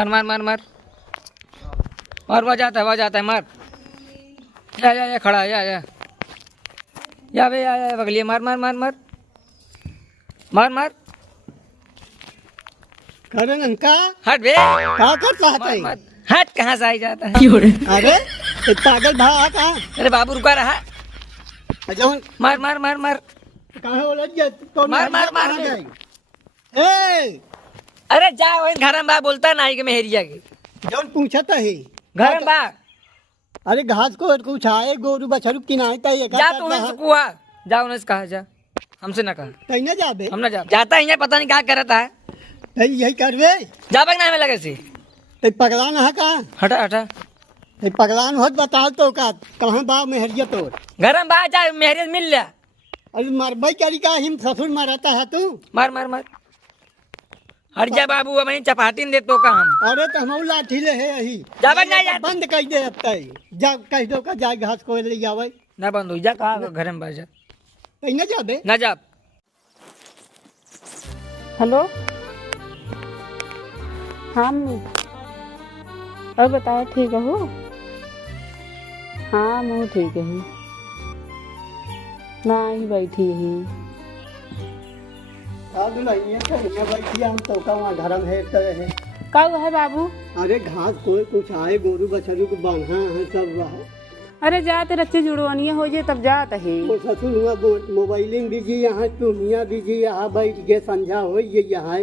मार मार मार मार मार, वह जाता है मार। या खड़ा या बे या बगलिए, मार मार मार मार मार मार। करण अंका हट बे, का करता है? मत हट, कहाँ से आई जाता है? अरे ये पागल भा का अरे बाबू रुका रहा। जवन मार मार मार मार काहे उलझ गया तो मार मार मार। ए अरे जा वही घर में बा, बोलता नहीं कि मेहरिया के जवन पूछता है घर में बा। अरे घास को कुछ आए गोरू बछरू किनाता है जा तू उन्हें कुआ, जा उन्हें से कहा, जा हमसे ना कहा। तई ना जाबे हम ना जाता ही नहीं, पता नहीं क्या करता है। तई यही करबे जा बग ना में लगे से। तई पगलान है का हटा हटा, तई पगलान होत बता तो का कहां बा मेहरिया तो घर में बा, जा मेहरिया से मिल लिया। अरे मरबई करी का हिम ससुर मरता है तू मार मार मार। हट जा बाबू, अब वहीं चपाटी दे तो का हम। अरे तो हम लाठी ले है यही जा बग ना, जा बंद कर दे अब तई जा कह दो का जा घास को ले जावे ना बंद हो जा, कहा घर में बा जा तई ना जाबे ना जा। हेलो, हाँ अम्मी, और बताओ ठीक हो? हाँ मैं ठीक है, ना ही बैठी ही। दुल्हनिया कहिया बैठी हम तो का वहाँ घर में है करे है। कब है बाबू? अरे घास कोई कुछ आए गोरू बछरू को बांधा है सब है। अरे जाते रच्चे जुड़वानिया हो जाए तब जात है। वो ससुर हुआ मोबाइलिंग बिजी यहाँ तू मियाँ बिजी यहाँ बैठ के संझा हो ये यहाँ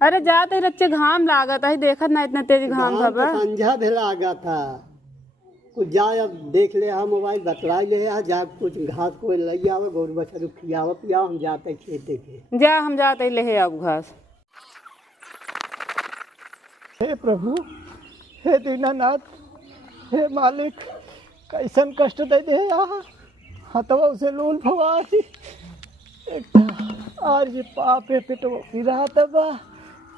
अरे जाते रच्चे घाम लागत है, देखत ना इतना तेज घाम था बा। संझा भी लागा था कुछ जा अब देख ले हाँ मोबाइल बतला ले हाँ जा कुछ घास को ले आवे गोरू बछरू खियाव पियाव हम जाते खेते के जा हम जाते ले अब घास। हे प्रभु, हे दीनानाथ, हे मालिक, कैसन कष्ट दे दे यहाँ हतवा उसे लोल भवारी आज पापे पिटवा फिरा तबा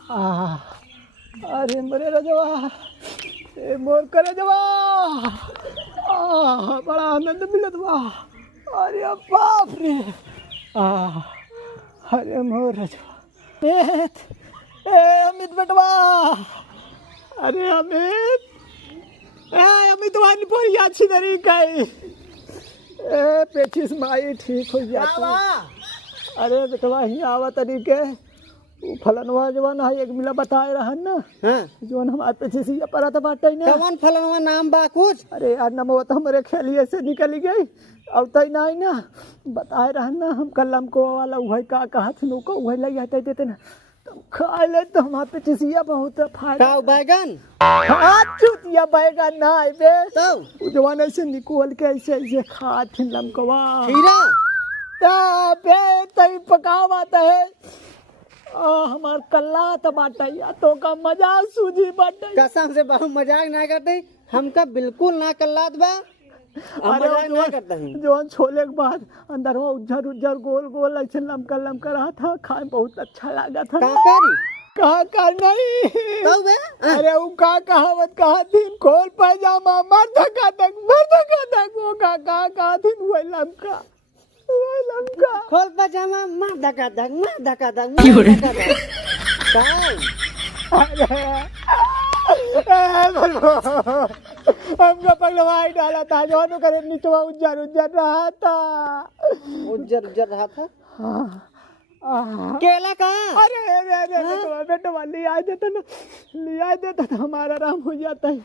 अरे मरे रजवा ए मोर करे जवा बड़ा आनंद मिलत बा। अरे बाप रे अरे मोर रजवा ए अमित बेटवा, अरे अमित अमित वाली पर याद छी नहीं कई ए पेचिस माई ठीक हो जाती। अरे बेटवा ही आवा तरीके फलनवा जवान है एक मिला बताए रहन ना जोन हमारे पेचिस ये परा था बाटे ना कौन फलनवा नाम बा कुछ। अरे यार नमो तो हमारे खेलिए से निकल गई अब तई नहीं ना बताए रहन ना हम कलम को वाला वही का कहा थी नो को वही लग जाते देते ना खा ले तो हमारे पे चिसिया बहुत फायदा बैगन चुतिया बैगन ना है बे तो जवान ऐसे निकोल के ऐसे ऐसे खा थी लमकवा खीरा ता बे तई पकावत है हमार कल्ला तो बाटैया तो का मजाक सूझी बाटे कसम से बहुत मजाक ना करते हमका बिल्कुल ना कल्लात बा। अरे जो छोले के बाद अंदर वो उज्जर उज्जर गोल गोल ऐसे लमका लमका रहा था, खाए बहुत अच्छा लगा था। कहा का नहीं अरे वो का कहावत कहा दिन खोल पैजामा मर धका तक वो का दिन वो लमका खोल पैजामा मर धका तक हमका पगलवाई डाला था जो करे नीचवा उज्जर उज्जर रहा था हाँ। केला का अरे बेटवा लिया देता था हमारा आराम हो जाता है।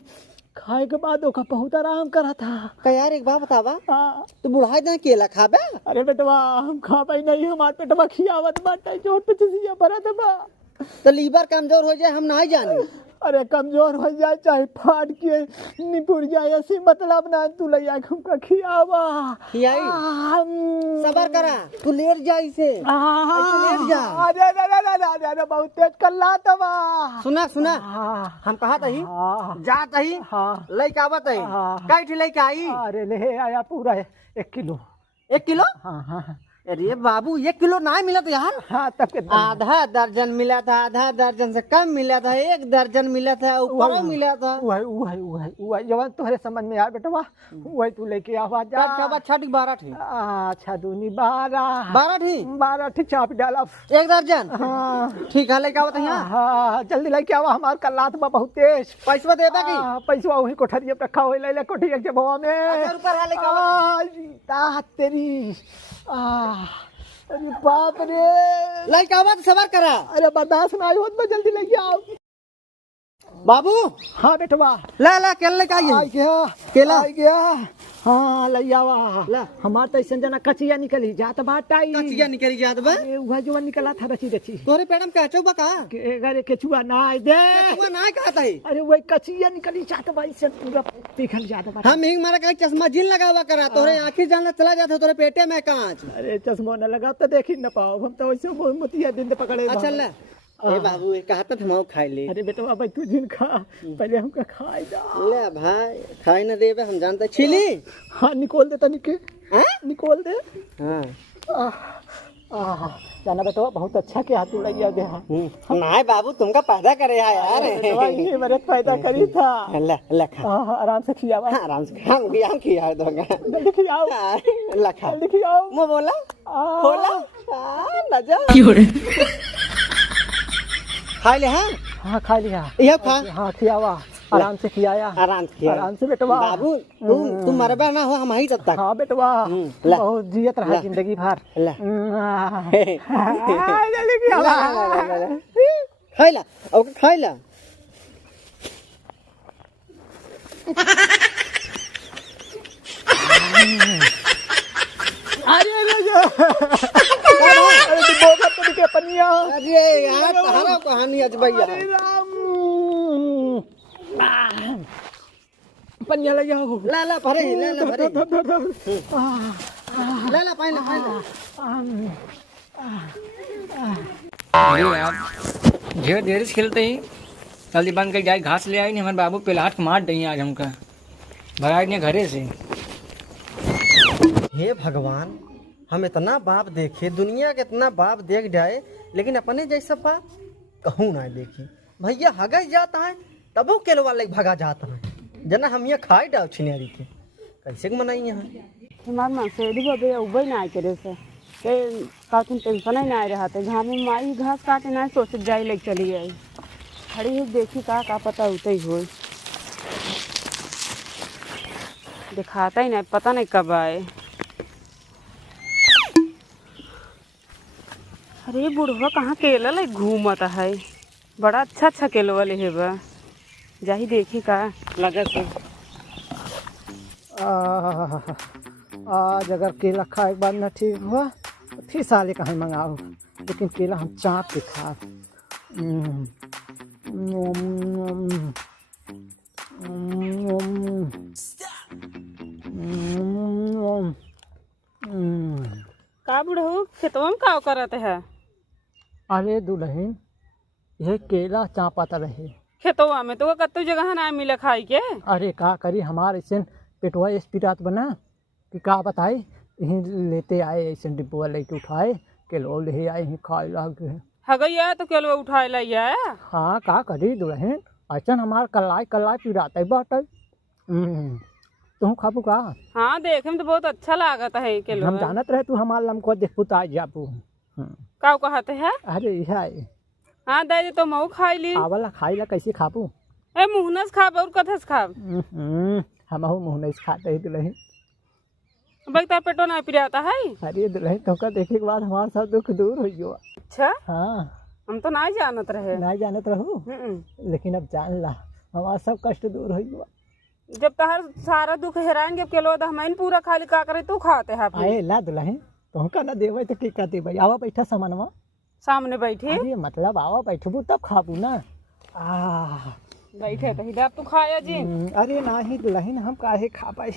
खाए के बाद ओका बहुत आराम करा था। यार एक बात बतावा तू बुढ़ाई दिन केला खाबे? अरे बेटवा हम खाबे नहीं, हमारे पेटवा खियावत बाटे चोट पे चिसिया भरत बा तो लीवर कमजोर हो जाए हम नहीं जाने। अरे कमजोर हो जाए चाहे फाट के निपुर जाए ऐसी मतलब ना तू ले जा हमका खियावा सबर करा तू लेट जा इसे लेट जा। अरे बहुत तेज कल्ला तबा सुना हम कहा तही जात ही लेके आवत है काई ठी लेके आई। अरे ले आया पूरा 1 किलो। 1 किलो? हाँ अरे बाबू 1 किलो ना मिला था यार। हाँ तब कितना आधा दर्जन मिला था, आधा दर्जन से कम मिला था, 1 दर्जन मिला था, ऊपर मिला था। वही जवान तुम्हारे समझ में यार बेटा वही तू लेके आवा जा। अच्छा 12 थी। अच्छा दूनी 12 12 थी। 12 ठीक चाप डाला 1 दर्जन। हाँ ठीक है लेके आवत यहाँ। हाँ जल्दी लेके आवा हमार कल रात में बहुत तेज पैसा देबा की? पैसा वही कोठरी पे रखा हुआ ले ले कोठरी के बवा में। अच्छा ऊपर है लेके आवत। जीता तेरी अरे बाप रे लेके आवत सवार करा। अरे बर्दाश्त ना हो तो जल्दी लेके आओ बाबू। हाँ बेटवा ला केला लेके आई आइए। गया केला आई गया। हाँ ले आवा ला। हमार तो ऐसा जना कचिया निकली जात बाटाई कचिया निकली जात बा। वह जो निकला था रची रची तोरे पेड़म के अचो बा का? अरे केचुआ ना दे कचुआ ना कहता है। अरे वही कचिया निकली जात बाई से पूरा तीखन जात बा। हम हिंग मारा का चश्मा जिन लगावा करा, तोरे आंखें जानना चला जाता, तोरे पेटे में कांच। अरे चश्मा न लगा तो देख ही न पाओ हम तो वैसे मोतिया दिन पकड़े अच्छा ला ए बाबू कहता था हम खाई ले। अरे बेटा भाई तू जिन खा पहले हमका खाए जा ले भाई खाई न देबे हम जानते छिली। हाँ निकोल दे तनिक हैं? निकोल दे हां जाना बेटा बहुत अच्छा के हाथ लगिया दे। हाँ नहीं बाबू तुमका पैदा करे है यार। ये मेरे पैदा करी था। ला ला खा। हाँ आराम से खियावा। हाँ, आराम से खा हम खिया दूंगा। जल्दी खियाओ ला खा। जल्दी खियाओ मैं बोला खोला ना जा खा ले। हाँ हाँ खा लिया ये खा। हाँ खियावा आराम से खियाया आराम से खिया। आराम से बेटवा बाबू तुम मरबा ना हो हम ही तब तक। हाँ बेटवा ला। बहुत जियत रहा जिंदगी भर। ला जल्दी खियावा खाई ला ओके खाई ला। अरे बोगा तो के पनिया। अरे यार तारा कहानी अजबैया। अरे राम पनिया ले जाओ। ला ला भरे ला ला भरे ला ला पानी ला अरे यार ढेर देर से खेलते ही जल्दी बंद कर जाए घास ले आई नहीं हमारे बाबू पिलाट मार देंगे आज हमका भगाए नहीं घरे से। हे भगवान हम इतना बाप देखे, दुनिया के इतना बाप देख जाए, लेकिन अपने जैसा बाप कहूँ ना देखी। भैया हगा जाता है तबो केलवा ले भगा जाता है। जना हम ये खाई डाल छिनेरी के कैसे मनाई यहाँ। हमार मां से दिबो बे उबई ना करे से ते कातुन टेंशन ही ना रहा थे घाम में माई घास काटे ना सोच जाई ले चली आई खड़ी है देखी का पता उते ही होई दिखाता ही नहीं पता नहीं कब आए। अरे बुढ़वा कहाँ केला ले घूमता है बड़ा अच्छा केला वाले है बा जाही देखी का लगा से। आज अगर केला खाए के बाद न ठीक हुआ तो फिर साले कहीं मंगाओ, लेकिन केला हम चाप के खा। का बुढ़ऊ खेतवा में का करते है? अरे दुल्हन ये केला चापाता रहे खेतवा में तो कत्तो जगह ना मिले खाई के। अरे का करी हमारे ऐसे पेटवा स्पीडात बना कि का बताए यहीं लेते आए ऐसे डिब्बा लेके उठाए केलो ले आए यहीं खाए लग। हगैया तो केलवा उठाए लिया। हाँ का करी दुल्हन ऐसा हमार कलाई पिराते बाटे। तुम खाबू का? हाँ देखे में तो बहुत अच्छा लागत है केलवा। हम जानत रहे तू हमार लमको देखू तो आ जाबू। का कहते है? अरे यह हाँ दे तो मऊ खाई ली। आवला खाई ला कैसे खाबू? ए मुहनस खाब और कथस खाब? हम मुँह खाते ही दुल्हन। भाई तार पेटो ना पिराता है। अरे दुल्हन तुमका देखे के बाद हमारा सब दुख दूर हो गया। अच्छा हाँ हम तो ना जानत रहे। नहीं जानत रहू लेकिन अब जान ला हमारा सब कष्ट दूर हो गया। जब तहर सारा दुख हेरान जब केलो तो हम पूरा खाली का करे तू खाते है आए ला दुल्हन तुमका ना देवे तो का देवे। आवा बैठा सामानवा सामने बैठी। अरे मतलब आवा बैठबू तब खाबू ना। बैठे तो हिदाब तू खाया जी। अरे नहीं दुल्हन हम काहे खा पाए।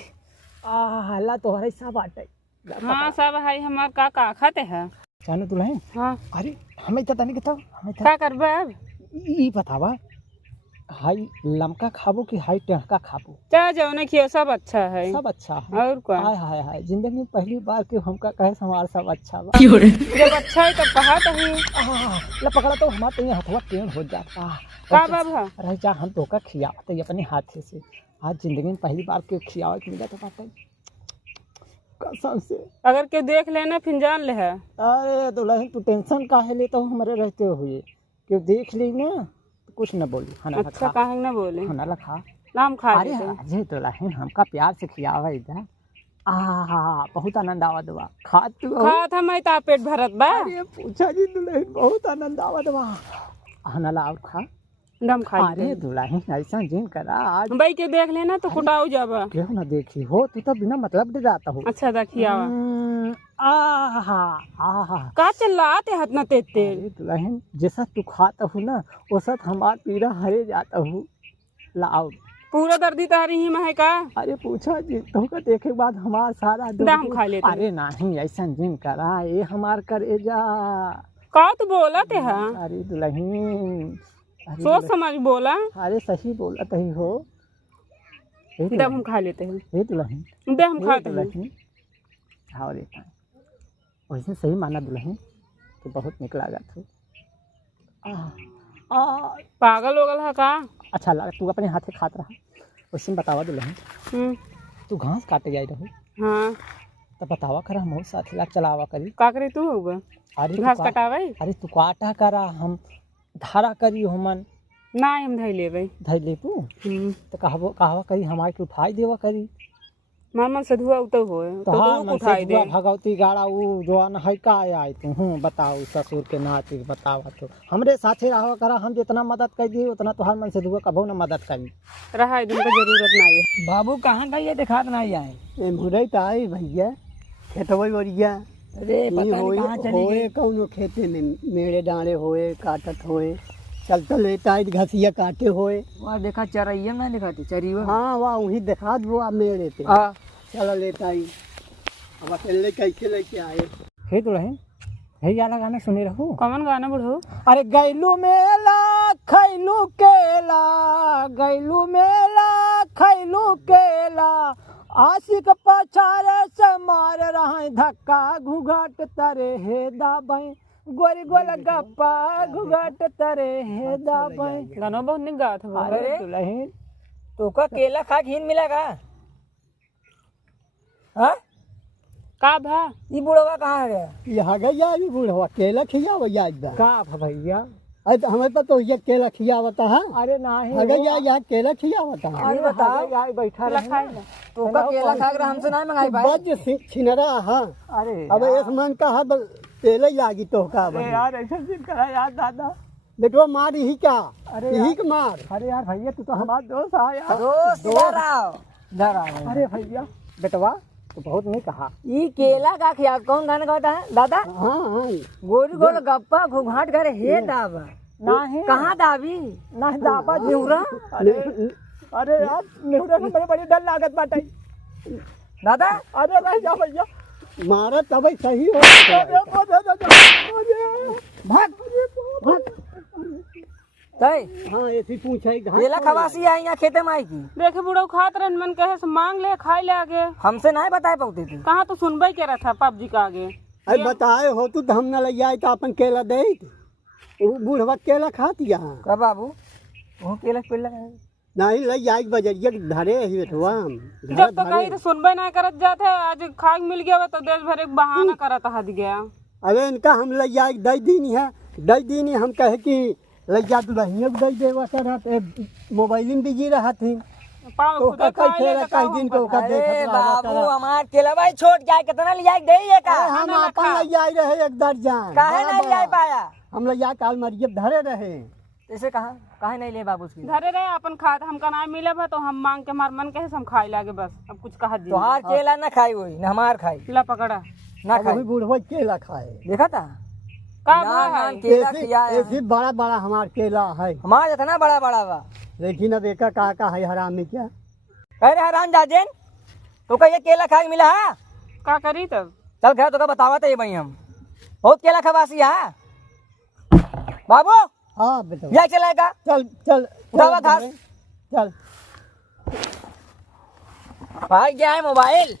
हल्ला तोहरे सब बाटे। हाँ सब है हमार का खाते है जानो दुल्हन। हाँ अरे हमें तो तनिक तो हमें का करबे अब? ई बतावा हाई लमका खाबो कि हाई टेढ़का खाबो? चाहे जो ने किया सब अच्छा है। सब अच्छा है। और क्या? हाय हाय हाय, जिंदगी में पहली बार के हमका कहे हमारा सब अच्छा बा। जब अच्छा है तब कहा तो ही ला पकड़ा तो हमारा तो हथवा टेढ़ हो जाता। का बाबा रह जा हम तो का खियावत अपने हाथे से। आज जिंदगी में पहली बार के खियावत मिला तो बात कसम से। अगर के देख लेना फिर जान ले है। अरे दुल्हन तू टेंशन काहे लेता हूँ हमारे रहते हुए? क्यों देख ली ना तो कुछ न बोली। खाना अच्छा काहे ना बोले? खाना ला खा। नाम खा अरे लेते। अजय दुल्हन हमका प्यार से खियावा इधर। बहुत आनंद आवत बा। खा तू। खा था मैं ता पेट भरत बा। अरे पूछा जी दुल्हन बहुत आनंद आवत बा। खाना ला और खा। दम खा अरे लेते। दुल्हन ऐसा जिन करा आज भाई के देख लेना तो कुटाऊ जाबा। क्यों ना देखी हो? तू तो बिना मतलब डर जाता हो। अच्छा देखिए आवा। आहा आहा। का चिल्लाते हाथ न तेते। अरे दुल्हन जैसा तू खाता हूँ ना वैसा हमार पीड़ा हरे जाता हूँ। लाओ पूरा दर्दी तारी ही में है का? अरे पूछा जी तुमको देखे के बाद हमार सारा दाम खा लेते। अरे नहीं ऐसा जिन करा ये हमार करे जा। का तू बोला ते है? अरे दुल्हन सोच समझ बोला। अरे सही बोला तही हो। दम हम खा लेते हैं। हे दुल्हन दे हम खाते हैं। दुल्हन खाओ लेता है वैसे सही माना दुल्हन तो बहुत निक लागत हो। पागल होगल है का? अच्छा लगा तू अपने हाथे खात रहा। वैसे बतावा दुल्हन तू घास काटे जाई रहो। हाँ तो बतावा करा हम साथ ला चलावा करी। का करे तू होगा? अरे घास कटावे? अरे तू काटा करा हम धारा करी हमन ना हम धई लेबै। धई ले तू तो कहवा करी हमारे के उठाई देवा करी। मामा से धुआ उतो होए तो तो हाँ तू मन उठाई से दे। भगवती गाड़ा वो जो है का आए तू हूँ बताओ ससुर के नाती बतावा तो हमरे साथे रहा करा। हम जितना मदद कर दिए उतना तो हर मन से धुआ कबो न मदद करी। रहा दिन का जरूरत नहीं है। बाबू कहाँ गई है दिखात नहीं आए? मुरई तो आई भैया खेतवे बरिया अरे पता नहीं कहाँ चली गई। कौनो खेते में मेरे डाँड़े होए काटत होए चलता लेता है घसिया काटे होए। वहाँ देखा चरैया में दिखाती चरियो। हाँ वाह वहीं देखा दो आप मेरे पे हाँ चलो लेता ही अब अकेले कैसे लेके आए। हे दुल्हन हे वाला गाना सुने रहो। कौन गाना बढ़ो? अरे गैलू मेला खैलू केला गैलू मेला खैलू केला आशिक पछारे से मार रहा धक्का घुघट तरे हे दाबई गोरी गोल गप्पा घुघट तरे हे दाबई। गाना बहुत निक गात है। अरे दुल्हन तो का केला खा के हिन मिला का? हाँ का भा? ये बुढ़वा कहाँ है? यहाँ गया ये बूढ़वा केला खियाव याद बा। का भैया? अरे तो हमें तो ये केला खियावता है। अरे नहीं अगर यहाँ केला खियावता है। अरे बताओ यार बैठा रहे तो का केला खा कर हमसे नहीं मंगाई पाए। बज छिनरा हाँ अरे अब इस मन का है तेल लागी तो का अरे यार ऐसा जिद करा यार दादा। बेटवा मार यही क्या अरे यही के मार। अरे यार भैया तू तो हमारा दोस्त है यार। दोस्त इधर आओ इधर आओ। अरे भैया बेटवा तो बहुत नहीं कहा। ये केला का खिया कौन गाना गाता है दादा? हाँ हाँ गोरी गोल गप्पा घुघाट करे हे दाबा नहीं कहाँ दाबी? नहीं दाबा नेहुरा? अरे अरे यार नेहुरा में बड़ी डर लागत बाटे दादा अरे रह जा भैया। मारा तब सही हो। भाग भाग। तय हाँ ऐसी पूछे केला खवासी आई यहाँ खेते में आई की। देखे बुढ़ो खात रहे मन कहे से मांग ले खाई ले आगे। हमसे नहीं बताए पाते थे। कहाँ तो सुनबई के रहा था पबजी का आगे। अरे बताए हो तू तो हम न ले आए तो अपन केला दे बूढ़वा केला खाती यहाँ का बाबू वो केला पेड़ लगा नहीं ले आई बजरिया धरे ही बेटवा जब तो कहीं तो सुनबई नहीं करत जाते आज खाए मिल गया तो देश भर एक बहाना करत हद गया। अरे इनका हम ले आए दई दिन है दई दिन हम कहे कि ले जा तू रही दई देवा कर मोबाइल में बिजी रहा थी पाँव तो खुदे खा ले तो कई दिन को का अरे देखत बाबू हमार केला भाई छोड़ जाए कितना लिया दे ये का? हम अपन ले आए रहे एक दर्जन काहे नहीं लिया पाया? हम ले काल मरियब धरे रहे ऐसे कहा काहे नहीं ले बाबू उसकी? धरे रहे अपन खात हमका ना मिले भा तो हम मांग के मार मन कहे हम खाई लागे बस अब कुछ कहा दी। तोहार केला ना खाई हुई ना हमार खाई ला पकड़ा ना खाई। वही बूढ़वा केला खाए देखा था का ना भा ना है? केला खियाया ऐसी बड़ा बड़ा हमार केला है हमार इतना बड़ा बड़ा बा। लेकिन अब एक का है हरामी क्या अरे हराम जाजेन तो का ये केला खाई मिला है? का करी तब? चल घर तो का बतावा तो ये भाई हम बहुत केला खवासी है बाबू हाँ बेटा या चलाएगा चल चल उठावा घास। चल भाई क्या है मोबाइल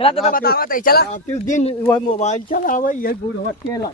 चला तो बतावा तो चला रात दिन वह मोबाइल चलावे ये बुढ़वा केला